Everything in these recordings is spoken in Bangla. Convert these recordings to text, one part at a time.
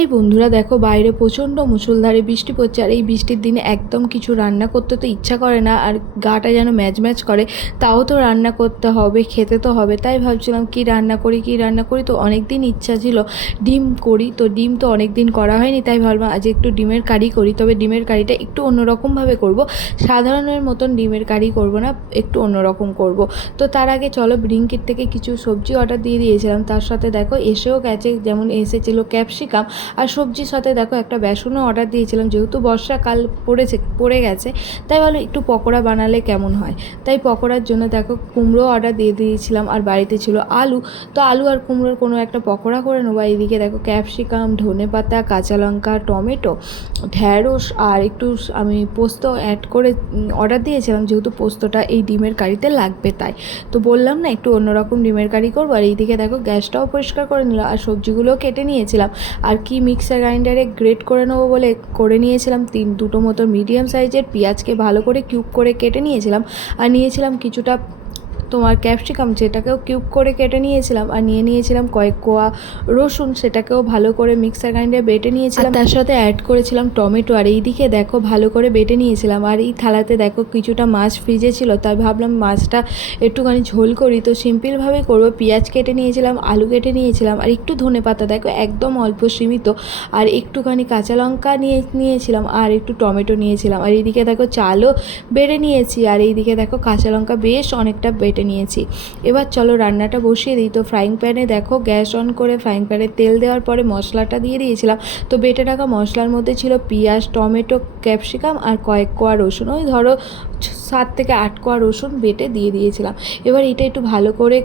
এই বন্ধুরা দেখো, বাইরে প্রচণ্ড মুষলধারে বৃষ্টি পড়ছে। আর এই বৃষ্টির দিনে একদম কিছু রান্না করতে তো ইচ্ছা করে না, আর গাটা যেন ম্যাজ ম্যাজ করে। তাও তো রান্না করতে হবে, খেতে তো হবে। তাই ভাবছিলাম কি রান্না করি। তো অনেক দিন ইচ্ছা ছিল ডিম করি, তো ডিম তো অনেক দিন করা হয়নি। তাই ভাবলাম আজ একটু ডিমের কারি করি। তবে ডিমের কারিটা একটু অন্যরকমভাবে করব, সাধারণের মতন ডিমের কারি করব না, একটু অন্যরকম করব। তো তার আগে চলো, ব্লিঙ্কিট থেকে কিছু সবজি অর্ডার দিয়ে দিয়েছিলাম। তার সাথে দেখো এসেও গেছে, যেমন এসেছিল ক্যাপসিকাম, আর সবজির সাথে দেখো একটা বেসনও অর্ডার দিয়েছিলাম। যেহেতু বর্ষাকাল পড়ে গেছে, তাই ভালো একটু পকোড়া বানালে কেমন হয়। তাই পকোড়ার জন্য দেখো কুমড়ো অর্ডার দিয়ে দিয়েছিলাম, আর বাড়িতে ছিল আলু। তো আলু আর কুমড়োর কোনো একটা পকোড়া করে নেবো। এইদিকে দেখো ক্যাপসিকাম, ধনেপাতা, কাঁচা লঙ্কা, টমেটো, ঢ্যাঁড়স আর একটু আমি পোস্ত অ্যাড করে অর্ডার দিয়েছিলাম, যেহেতু পোস্তটা এই ডিমের কারিতে লাগবে। তাই তো বললাম না একটু অন্যরকম ডিমের কারি করবো। আর এইদিকে দেখো গ্যাসটাও পরিষ্কার করে নিলাম, আর সবজিগুলোও কেটে নিয়েছিলাম। আর কি মিক্সার গ্রাইন্ডারে গ্রেট করে নেবো বলে করে নিয়েছিলাম দুটো মতো মিডিয়াম সাইজের পেঁয়াজকে ভালো করে কিউব করে কেটে নিয়েছিলাম। আর নিয়েছিলাম কিছুটা তোমার ক্যাপসিকাম, যেটাকেও কিউব করে কেটে নিয়েছিলাম। আর নিয়েছিলাম কয়েক কোয়া রসুন, সেটাকেও ভালো করে মিক্সার গ্রাইন্ডারে বেটে নিয়েছিলাম। তার সাথে অ্যাড করেছিলাম টমেটো। আর এইদিকে দেখো ভালো করে বেটে নিয়েছিলাম। আর এই থালাতে দেখো কিছুটা মাছ ফ্রিজে ছিল, তাই ভাবলাম মাছটা একটুখানি ঝোল করি। তো সিম্পলভাবে করবো। পেঁয়াজ কেটে নিয়েছিলাম, আলু কেটে নিয়েছিলাম, আর একটু ধনেপাতা দেখো একদম অল্প সীমিত, আর একটুখানি কাঁচা লঙ্কা নিয়েছিলাম, আর একটু টমেটো নিয়েছিলাম। আর এইদিকে দেখো চালও বেটে নিয়েছি। আর এইদিকে দেখো কাঁচা লঙ্কা বেশ অনেকটা বেটে নিয়েছি। এবার চলো রান্নাটা বসিয়ে দিই। তো ফ্রাইং প্যানে দেখো গ্যাস অন করে ফ্রাইং প্যানে তেল দেওয়ার পরে মশলাটা দিয়ে দিয়েছিলাম। তো বেটে রাখা মশলার মধ্যে ছিল পেঁয়াজ, টমেটো, ক্যাপসিকাম আর কয়েক কোয়া রসুন, ওই ধরো 7 থেকে 8 কোয়া রসুন বেটে দিয়ে দিয়েছিলাম। এবার এটা একটু ভালো করে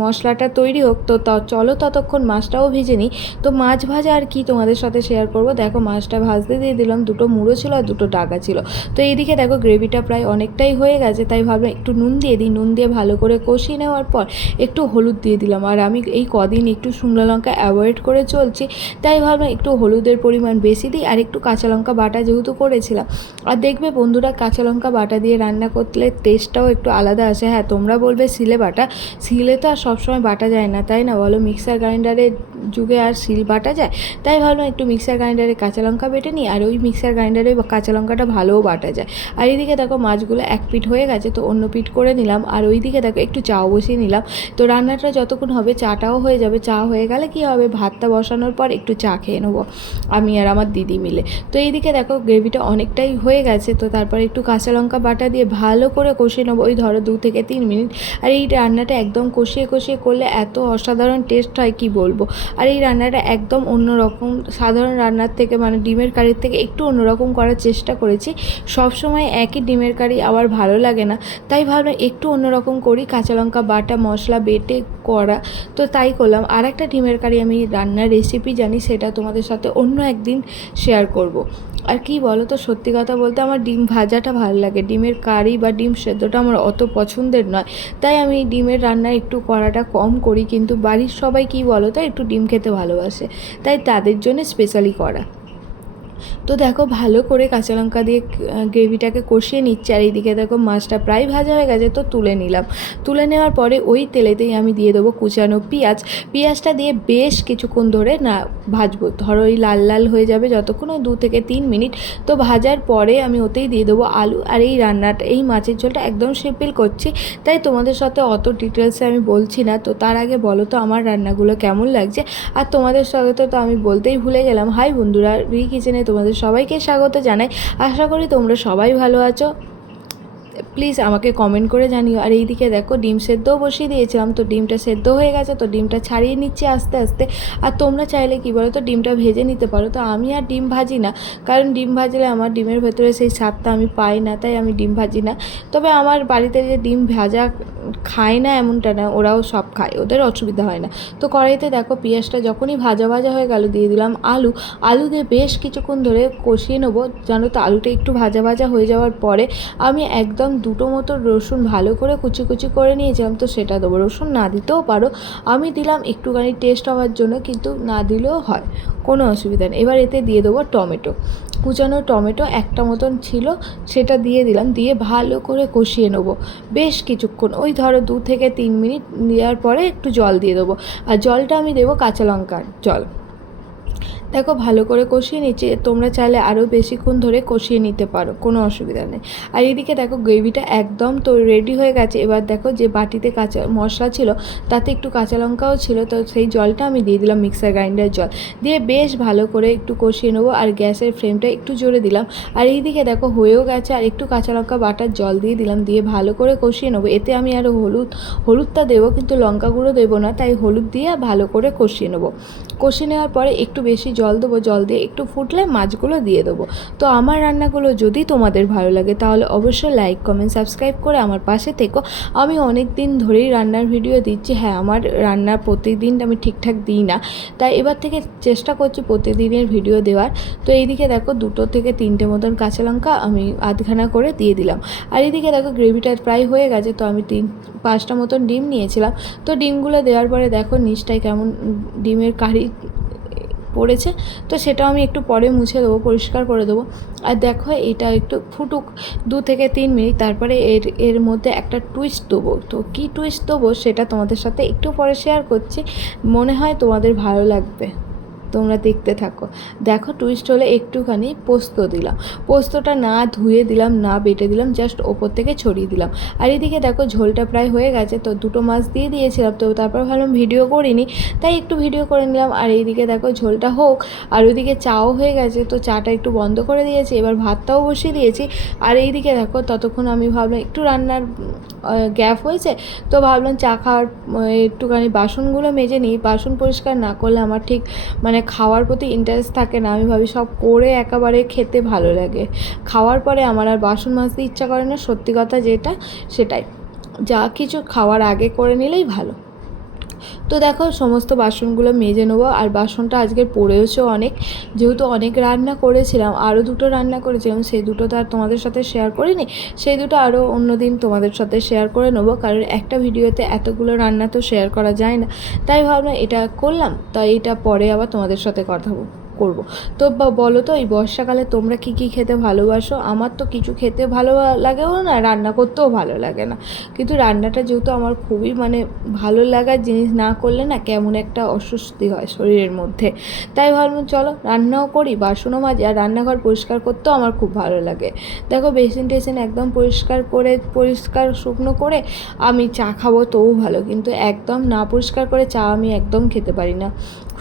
মশলাটা তৈরি হোক। তো চলো ততক্ষণ মাছটাও ভেজে নিই। তো মাছ ভাজা আর কি তোমাদের সাথে শেয়ার করব। দেখো মাছটা ভাজতে দিয়ে দিলাম, দুটো মুড়ো ছিল আর দুটো ডাগা ছিল। তো এইদিকে দেখো গ্রেভিটা প্রায় অনেকটাই হয়ে গেছে, তাই ভাবলাম একটু নুন দিয়ে দিই। নুন দিয়ে ভালো করে কষিয়ে নেওয়ার পর একটু হলুদ দিয়ে দিলাম। আর আমি এই কদিন একটু শুকনো লঙ্কা অ্যাভয়েড করে চলছি, তাই ভাবলাম একটু হলুদের পরিমাণ বেশি দিই। আর একটু কাঁচা লঙ্কা বাটা যেহেতু করেছিলাম। আর দেখবে বন্ধুরা, কাঁচা লঙ্কা বাটা দিয়ে রান্না করলে টেস্টটাও একটু আলাদা আসে। হ্যাঁ, তোমরা বলবে সিলে বাটা, সিলে তো আর সবসময় বাটা যায় না, তাই না বলো? মিক্সার গ্রাইন্ডারের যুগে আর সিল বাটা যায়? তাই ভাবলাম একটু মিক্সার গ্রাইন্ডারে কাঁচা লঙ্কা বেটে নিই, আর ওই মিক্সার গ্রাইন্ডারে কাঁচা লঙ্কাটা ভালোও বাটা যায়। আর এইদিকে দেখো মাছগুলো এক পিঠ হয়ে গেছে, তো অন্য পিঠ করে নিলাম। আর ওইদিকে দেখো একটু চাও বসিয়ে নিলাম। তো রান্নাটা যতক্ষণ হবে চাটাও হয়ে যাবে। চা হয়ে গেলে কি হবে, ভাতটা বসানোর পর একটু চা খেয়ে নেবো আমি আর আমার দিদি মিলে। তো এইদিকে দেখো গ্রেভিটা অনেকটাই হয়ে গেছে। তো তারপর একটু কাঁচা লঙ্কা বাটা দিয়ে ভালো করে কষিয়ে নেবো, ওই ধরো 2 থেকে 3 মিনিট। আর এই রান্নাটা একদম কষিয়ে কষিয়ে করলে এত অসাধারণ টেস্ট হয় কি বলবো। আর এই রান্নাটা একদম অন্যরকম, সাধারণ রান্নার থেকে মানে ডিমের কারির থেকে একটু অন্যরকম করার চেষ্টা করেছি। সব সময় একই ডিমের কারি আবার ভালো লাগে না, তাই ভাবলাম একটু অন্যরকম করি, কাঁচা লঙ্কা বাটা মশলা বেটে করা। তো তাই করলাম। আর একটা ডিমের কারি আমি রান্নার রেসিপি জানি, সেটা তোমাদের সাথে অন্য একদিন শেয়ার করব। আর কি বলো তো, সত্যি কথা বলতে আমার ডিম ভাজাটা ভালো লাগে, ডিমের কারি বা ডিম সেদ্ধটা আমার অত পছন্দের নয়। তাই আমি ডিমের রান্না একটু করাটা কম করি, কিন্তু বাড়ির সবাই কি বলো তো একটু ডিম খেতে ভালোবাসে, তাই তাদের জন্য স্পেশালি করা। তো দেখো ভালো করে কাঁচা লঙ্কা দিয়ে গ্রেভিটাকে কষিয়ে নিচ্ছে। আর এইদিকে দেখো মাছটা প্রায় ভাজা হয়ে গেছে, তো তুলে নিলাম। তুলে নেওয়ার পরে ওই তেলেতেই আমি দিয়ে দেবো কুচানো পেঁয়াজটা দিয়ে বেশ কিছুক্ষণ ধরে না ভাজবো, ধরো ওই লাল লাল হয়ে যাবে যতক্ষণ, ওই 2 থেকে 3 মিনিট। তো ভাজার পরে আমি ওতেই দিয়ে দেবো আলু। আর এই রান্নাটা, এই মাছের ঝোলটা একদম সিম্পল করছি, তাই তোমাদের সাথে অত ডিটেলসে আমি বলছি না। তো তার আগে বলো তো আমার রান্নাগুলো কেমন লাগছে। আর তোমাদের সাথে তো আমি বলতেই ভুলে গেলাম, হাই বন্ধুরা, কিচেনে তোমাদের সবাইকে স্বাগত জানাই। আশা করি তোমরা সবাই ভালো আছো। প্লিজ আমাকে কমেন্ট করে জানিও। আর এইদিকে দেখো ডিম সেদ্ধও বসিয়ে দিয়েছিলাম, তো ডিমটা সেদ্ধ হয়ে গেছে, তো ডিমটা ছাড়িয়ে নিচ্ছি আস্তে আস্তে। আর তোমরা চাইলে কী বলো তো ডিমটা ভেজে নিতে পারো। তো আমি আর ডিম ভাজি না, কারণ ডিম ভাজলে আমার ডিমের ভেতরে সেই স্বাদটা আমি পাই না, তাই আমি ডিম ভাজি না। তবে আমার বাড়িতে যে ডিম ভাজা খায় না এমনটা না, ওরাও সব খায়, ওদের অসুবিধা হয় না। তো কড়াইতে দেখো পেঁয়াজটা যখনই ভাজা ভাজা হয়ে গেল, দিয়ে দিলাম আলু দিয়ে বেশ কিছুক্ষণ ধরে কষিয়ে নেবো। জানো তো আলুটা একটু ভাজা ভাজা হয়ে যাওয়ার পরে আমি একদম দুটো মতো রসুন ভালো করে কুচি কুচি করে নিয়েছিলাম, তো সেটা দেবো। রসুন না দিতেও পারো, আমি দিলাম একটুখানি টেস্ট হওয়ার জন্য, কিন্তু না দিলেও হয়, কোনো অসুবিধা নেই। এবার এতে দিয়ে দেবো টমেটো, কুচানো টমেটো একটা মতন ছিল, সেটা দিয়ে দিলাম। দিয়ে ভালো করে কষিয়ে নেবো বেশ কিছুক্ষণ, ওই ধরো 2 থেকে 3 মিনিট। দেওয়ার পরে একটু জল দিয়ে দেবো, আর জলটা আমি দেবো কাঁচা লঙ্কার জল। দেখো ভালো করে কষিয়ে নিচ্ছি, তোমরা চাইলে আরও বেশিক্ষণ ধরে কষিয়ে নিতে পারো, কোনো অসুবিধা নেই। আর এদিকে দেখো গ্রেভিটা একদম তো রেডি হয়ে গেছে। এবার দেখো যে বাটিতে কাঁচা মশলা ছিল তাতে একটু কাঁচা লঙ্কাও ছিল, তো সেই জলটা আমি দিয়ে দিলাম, মিক্সার গ্রাইন্ডার জল দিয়ে বেশ ভালো করে একটু কষিয়ে নেবো। আর গ্যাসের ফ্লেমটা একটু জোরে দিলাম। আর এইদিকে দেখো হয়েও গেছে, আর একটু কাঁচা লঙ্কা বাটার জল দিয়ে দিলাম, দিয়ে ভালো করে কষিয়ে নেবো। এতে আমি আরও হলুদটা দেবো, কিন্তু লঙ্কা গুঁড়ো দেবো না, তাই হলুদ দিয়ে ভালো করে কষিয়ে নেবো। কষিয়ে নেওয়ার পরে একটু বেশি জল দেবো, জল দিয়ে একটু ফুটলে মাছগুলো দিয়ে দেবো। তো আমার রান্নাগুলো যদি তোমাদের ভালো লাগে তাহলে অবশ্যই লাইক কমেন্ট সাবস্ক্রাইব করে আমার পাশে থেকো। আমি অনেক দিন ধরেই রান্নার ভিডিও দিচ্ছি। হ্যাঁ, আমার রান্না প্রতিদিন আমি ঠিকঠাক দিই না, তাই এবার থেকে চেষ্টা করছি প্রতিদিনের ভিডিও দেওয়ার। তো এইদিকে দেখো 2 থেকে 3টে মতন কাঁচা লঙ্কা আমি আধখানা করে দিয়ে দিলাম। আর এইদিকে দেখো গ্রেভিটা প্রায় হয়ে গেছে, তো আমি 5টা মতন ডিম নিয়েছিলাম। তো ডিমগুলো দেওয়ার পরে দেখো নিচটায় কেমন ডিমের কারি পড়েছে, তো সেটাও আমি একটু পরে মুছে দেবো, পরিষ্কার করে দেবো। আর দেখো এটা একটু ফুটুক 2 থেকে 3 মিনিট, তারপরে এর মধ্যে একটা টুইস্ট দেবো। তো কী টুইস্ট দেবো সেটা তোমাদের সাথে একটু পরে শেয়ার করছি, মনে হয় তোমাদের ভালো লাগবে, তোমরা দেখতে থাকো। দেখো টুইস্ট হলে একটুখানি পোস্ত দিলাম, পোস্তটা না ধুয়ে দিলাম না বেটে দিলাম, জাস্ট ওপর থেকে ছড়িয়ে দিলাম। আর এদিকে দেখো ঝোলটা প্রায় হয়ে গেছে, তো 2টো মাছ দিয়ে দিয়েছিলাম, তো তারপর ভাবলাম ভিডিও করিনি, তাই একটু ভিডিও করে নিলাম। আর এইদিকে দেখো ঝোলটা হোক, আর ওইদিকে চাও হয়ে গেছে, তো চাটা একটু বন্ধ করে দিয়েছি, এবার ভাতটাও বসিয়ে দিয়েছি। আর এইদিকে দেখো ততক্ষণ আমি ভাবলাম একটু রান্নার গ্যাপ হয়েছে, তো ভাবলাম চা খাওয়ার একটুখানি বাসনগুলো মেজে নিই। বাসন পরিষ্কার না করলে আমার ঠিক মানে খাওয়ার প্রতি ইন্টারেস্ট থাকে না। আমি ভাবি সব করে একেবারে খেতে ভালো লাগে, খাওয়ার পরে আমার আর বাসন মাজতে ইচ্ছা করে না, সত্যি কথা যেটা সেটাই। যা কিছু খাওয়ার আগে করে নিলেই ভালো। তো দেখো সমস্ত বাসনগুলো মেজে নেবো। আর বাসনটা আজকে পড়েওছে অনেক, যেহেতু অনেক রান্না করেছিলাম, আরও 2টো রান্না করেছিলাম, সেই 2টো তো আর তোমাদের সাথে শেয়ার করিনি, সেই 2টো আরও অন্য দিন তোমাদের সাথে শেয়ার করে নেবো, কারণ একটা ভিডিওতে এতগুলো রান্না তো শেয়ার করা যায় না। তাই ভাবলাম এটা করলাম, তাই এটা পরে আবার তোমাদের সাথে কথা করব। তো বলো তো এই বর্ষাকালে তোমরা কী কী খেতে ভালোবাসো? আমার তো কিছু খেতে ভালো লাগেও না, রান্না করতেও ভালো লাগে না, কিন্তু রান্নাটা যেহেতু আমার খুবই মানে ভালো লাগার জিনিস, না করলে না কেমন একটা অস্বস্তি হয় শরীরের মধ্যে, তাই ভাবলাম চলো রান্নাও করি, বাসনও মাজি, আর রান্নাঘর পরিষ্কার করতেও আমার খুব ভালো লাগে। দেখো বেসিন টেসিন একদম পরিষ্কার শুকনো করে আমি চা খাবো তবু ভালো, কিন্তু একদম না পরিষ্কার করে চা আমি একদম খেতে পারি না।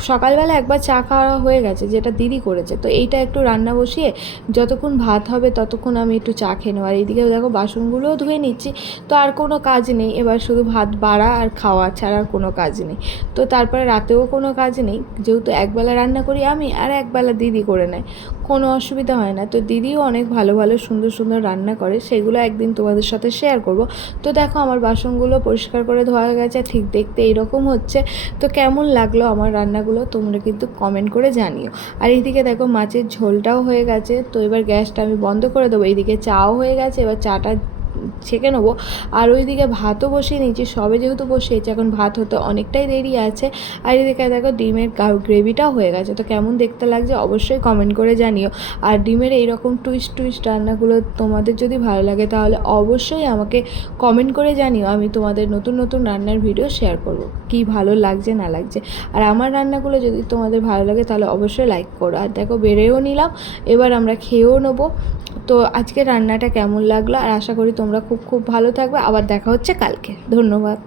সকালবেলা একবার চা খাওয়া হয়ে গেছে, যেটা দিদি করেছে, তো এইটা একটু রান্না বসিয়ে যতক্ষণ ভাত হবে ততক্ষণ আমি একটু চা খেয়ে নেবো। আর এইদিকে দেখো বাসনগুলোও ধুয়ে নিচ্ছি, তো আর কোনো কাজ নেই, এবার শুধু ভাত বাড়া আর খাওয়া ছাড়া আর কোনো কাজ নেই। তো তারপরে রাতেও কোনো কাজ নেই, যেহেতু একবেলা রান্না করি আমি আর একবেলা দিদি করে নেয়, কোনো অসুবিধা হয় না। তো দিদিও অনেক ভালো ভালো সুন্দর সুন্দর রান্না করে, সেগুলো একদিন তোমাদের সাথে শেয়ার করব। তো দেখো আমার বাসনগুলো পরিষ্কার করে ধোয়া গেছে, ঠিক দেখতে এইরকম হচ্ছে। তো কেমন লাগলো আমার রান্নাগুলো তোমরা কিন্তু কমেন্ট করে জানিও। আর এইদিকে দেখো মাছের ঝোলটাও হয়ে গেছে, তো এবার গ্যাসটা আমি বন্ধ করে দেবো। এইদিকে চাও হয়ে গেছে, এবার চাটা ছেঁকে নেবো। আর ওইদিকে ভাতও বসিয়ে নিয়েছি, সবে যেহেতু বসিয়েছি, এখন ভাত হতে অনেকটাই দেরি আছে। আর এদিকে দেখো ডিমের গ্রেভিটাও হয়ে গেছে, তো কেমন দেখতে লাগছে অবশ্যই কমেন্ট করে জানিও। আর ডিমের এইরকম টুইস্ট রান্নাগুলো তোমাদের যদি ভালো লাগে তাহলে অবশ্যই আমাকে কমেন্ট করে জানিও, আমি তোমাদের নতুন নতুন রান্নার ভিডিও শেয়ার করব, কি ভালো লাগছে না লাগছে। আর আমার রান্নাগুলো যদি তোমাদের ভালো লাগে তাহলে অবশ্যই লাইক করো। আর দেখো বেড়েও নিলাম, এবার আমরা খেয়েও নেবো। তো আজকে রান্নাটা কেমন লাগলো, আর আশা করি তোমরা খুব খুব ভালো থাকবে। আবার দেখা হচ্ছে কালকে। ধন্যবাদ।